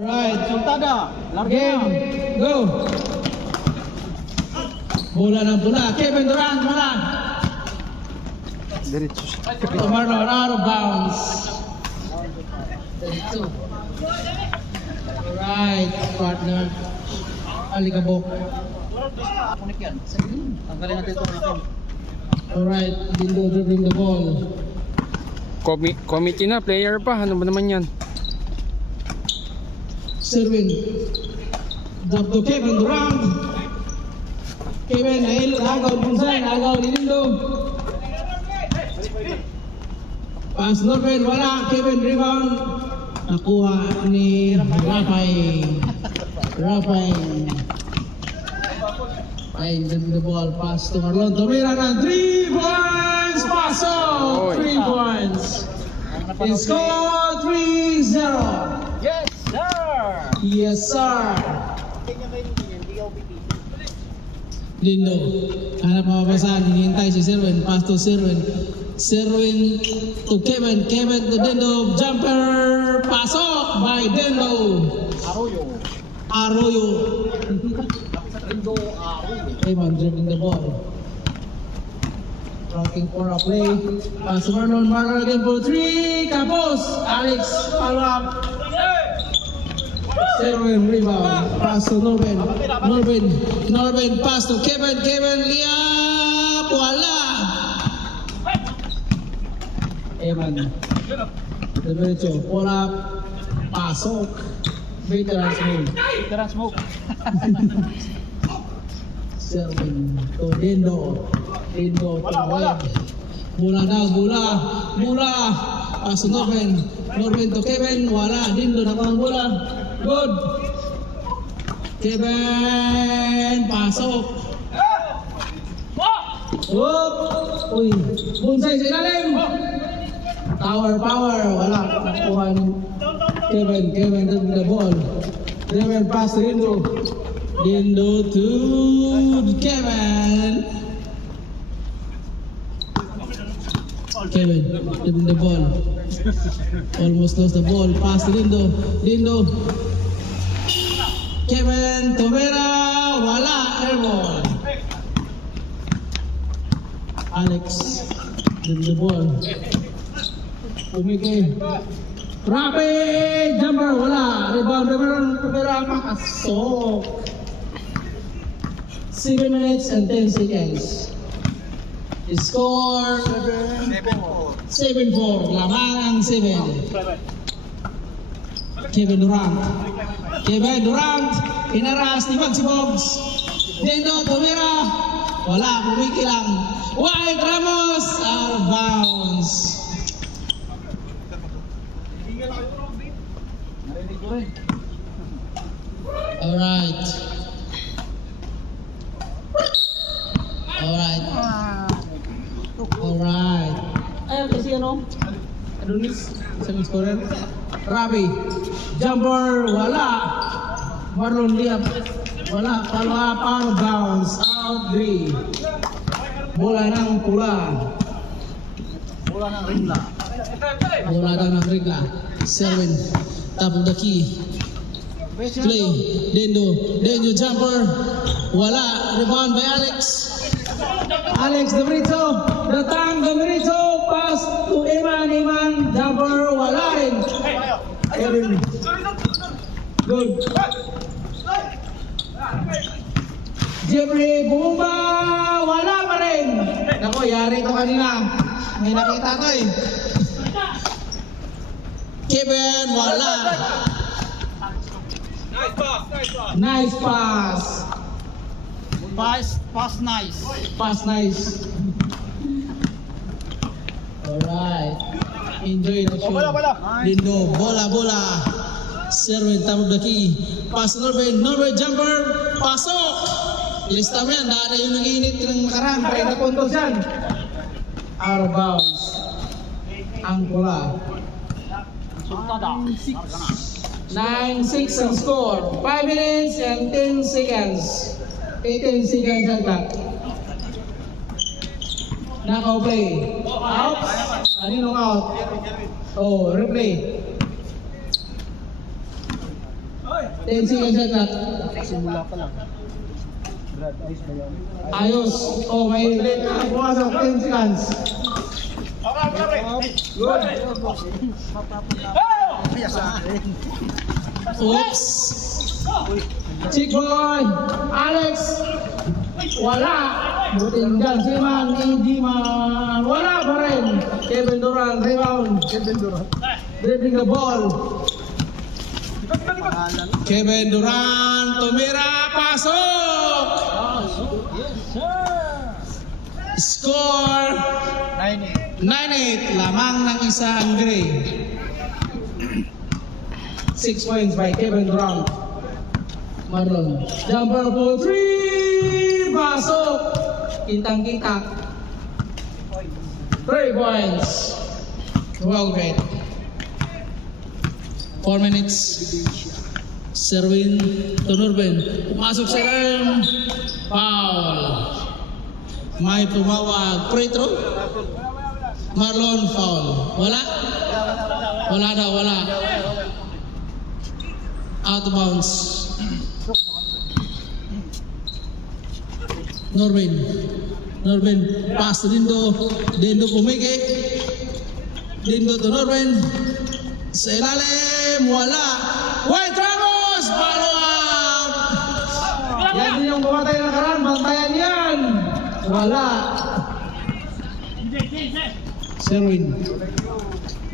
Right, Sultada, game, go. Bola ng bola, Kevin Durant, bola. Diretso. Marlon, out of bounds. 32. Right, partner. Alikabok. Kunik yan. Tanggalin natin ito. Alright, Dindo dribbling the ball. Committee na, player pa. Ano ba naman yan? Serwin. Jump to Kevin Durant. Kevin, agaw Bunzay, agaw ni Dindo. Pass Norben, wala. Kevin rebound. Nakuha ni Rapay. Ay, the ball pass to Marlon Tumira ng 3 points. Pasok! 3 points. He scored 3-0. Yes, sir! Yes, sir. Lindo. Hanap mababasahan. Hinihintay si Serwin. Pass to Serwin. Serwin to Kevin. Kevin to Dindo. Jumper. Pasok by Dindo. Arroyo. Dindo, Arroyo. Evan dribbling the ball. Looking for a play. Pass to Marlon. Marlon again for 3. Kapos. Alex. Follow up. Serwin rebound. Pass to Norben. Norben pass to Kevin. Kevin liap. Wala. Evan. Derecho. Pull up. Pasok. Veterans move. Tara, smoke. Serwin to Dindo. Dindo to Web. Bola daw. Bola. Pass to Norben. Norben to Kevin. Wala. Dindo na ang bola. Good. Kevin. Pasok. Whoop. Uy. Bunsay sa ilalim. Power. Wala. Nakuha ni Kevin. Kevin to the ball. Kevin pass to Dindo. Dindo to Kevin. Kevin dribbling the ball. Almost lost the ball. Pass to Dindo. Kevin Tumira. Wala. Airball. Alex dribbling the ball. Umike. Rapi. Jumper. Wala. Rebound. Tumira. Makasok. 7 minutes and 10 seconds. Score 7-4. Lamang ang 7. Kevin Durant. Inaras ni Maxi Bobs. Dindo Tumira. Wala. Pumiki lang. White Ramos. Out of bounds. Alright. Ayun kasi ano? Adonis, isang scorer. Rabi. Jumper, wala. Marlon Liap, wala. Follow up, out of bounds. Out 3. Bola ng pula. Bola ng ringla. Bola ng ringla. Serwin, top of the key. Play. Dindo jumper. Wala. Rebound by Alex. Demerito. Datang Demerito. Pass to Iman. Jumper. Wala rin. Good. Jeffrey Bumba. Wala pa rin. Naku, yari ko kanina. May nakita ko eh. Kevin. Wala. Nice pass. Pass nice. Alright. Enjoy the show. Bola. Dindo, bola. Serwin, top of the key. Pass Norben jumper. Pasok. Ilista mo yan. Dahil yung nag-iinit ng nakaraan. Kaya napuntos yan. Out of bounds. Ang pula. Sultada. 9-6 ang score. 5 minutes and 10 seconds. 18 seconds ang clock. Knockout play. Out? Ano out? Oh, replay. 10 seconds shot clock. Simula pa lang. Brad, ayos ba yan? Ayos. Oh, may late na. Pumasok. 10 seconds. Good. Kaya sa akin. Oops. Chick boy. Alex. Wala. Butin dyan. Si Man. Hindi man. Wala pa rin. Kevin Durant. Rebound. Kevin Durant. Dribbling the ball. Pangalan. Kevin Durant. Tumira. Pasok. Yes, sir! Score. 9-8. 9-8. Lamang ng isa ang Gray. 6 points by Kevin Durant. Marlon. Jumper for 3. Pasok. Kitang-kita. 3 points. 12-8. 4 minutes. Serwin to Norben. Pumasok sa rim. Foul. May tumawag. Free throw? Marlon foul. Wala? Wala daw, wala. Out of bounds. Norben. Norben. Pass to Dindo. Dindo pumiki. Dindo to Norben. Sa ilalim. Wala. White Ramos! Follow up! Yan din yung bumatay na karan. Bantayan yan. Wala. Serwin.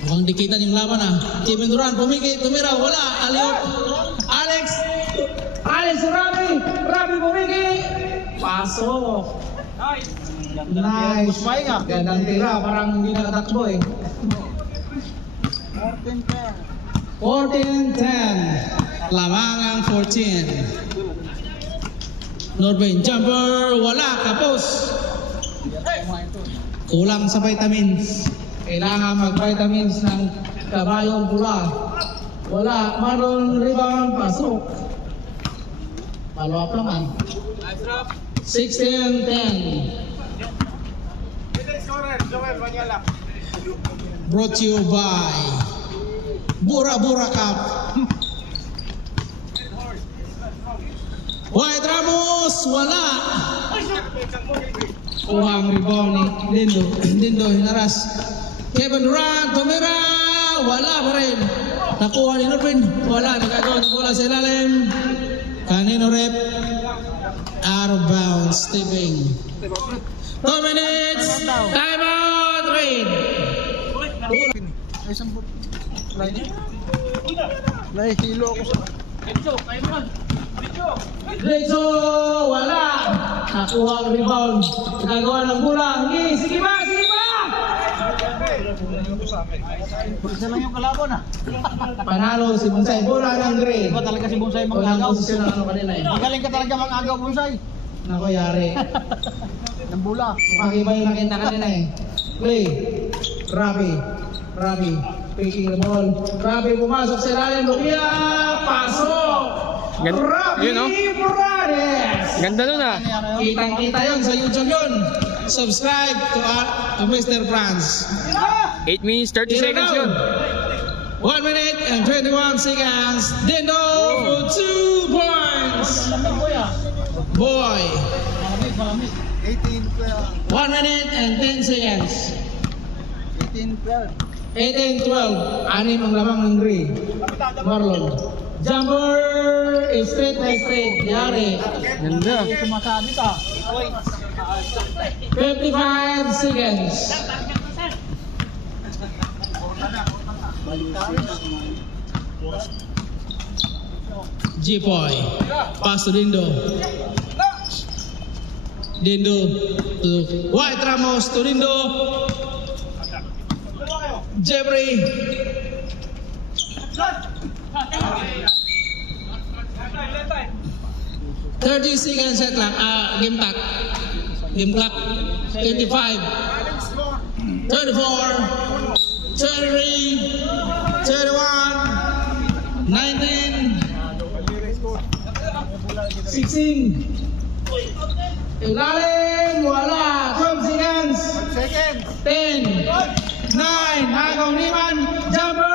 Mukhang dikitan yung laban ah. Kevin Durant, pumiki, tumira, wala. Aliop. Alex. Alex, Rabi. Rabi, pumiki. Pasok. Nice. Gandang tira, parang hindi nakatakbo eh. 14-10. Lamang ang 14. Norben, jumper, wala, kapos. Kulang sa vitamins. Kailangan mag-vitamins ng kabayong pula. Wala, Marlon, rebound, pasok. Follow up naman. 16-10. Brought to you by Bura Bura Cup. White Ramos, wala. Kuha ang rebound ni Dindo. Dindo, hinaras. Kevin Durant, tumira. Wala pa rin. Nakuha ni Norben. Wala, nagagawa ng bola sa ilalim. Kanino rep? Out of bounds, Steving. 2 minutes. Time out, Rain. Ay, sambot. Nahihilo ako sa... Lezo, wala. Nakuha ang rebound. Nagagawa ng bola. Sige ba, sige ba. Isa lang yung kalaban ah. Panalo si Bonsai. Bola ng Gray. Iba talaga si Bonsai Walang mag-agaw. posisyon ng ano kanina eh. Magaling ka talaga mag-agaw, Bonsai. Nako, yari. Ng bula. Makiba yung nakita kanina eh. Play. Rabi. Rabi. Picking the ball. Rabi pumasok sa ilalim. Lukia. Pasok. Ganda, Rabi yun, oh. Morales. Ganda nun ah. Kitang-kita yun sa YouTube yun. Subscribe to Mr. Franz. 8 minutes, 30 seconds yun. 1 minute and 21 seconds. Dindo for 2 points. Boy. 18-12. 1 minute and 10 seconds. 18-12. 18-12. Anim ang lamang ng Gray. Marlon. Jumper. Straight na straight. Yari. Ganda. Sumasabit ah. 55 seconds. G-Boy. Pass to Dindo. Dindo to White Ramos to Dindo. Jeffrey. Thirty seconds set clock. Game clock. Game clock. 25. 24. 23. 21. 19. 16. Ilalim, wala. 12 seconds. 10. 9. Agaw Niman. Jumper,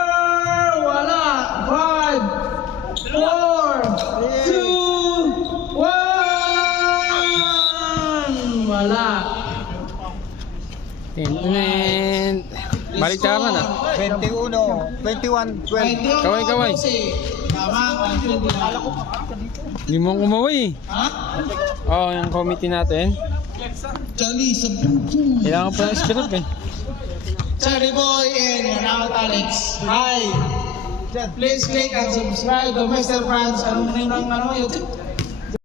wala. 5. 4. 2, 1. Wala. And baliktaran ah. 21, 12. Kaway, kaway. Tama, Hindi mo kumaway. ha? Oo, yung committee natin. Charlie, sa Kailangan pa ng script eh. Charlie Boy and Ronald Alex. Hi! Please click and subscribe to Mr. Franz. Anong name ng YouTube?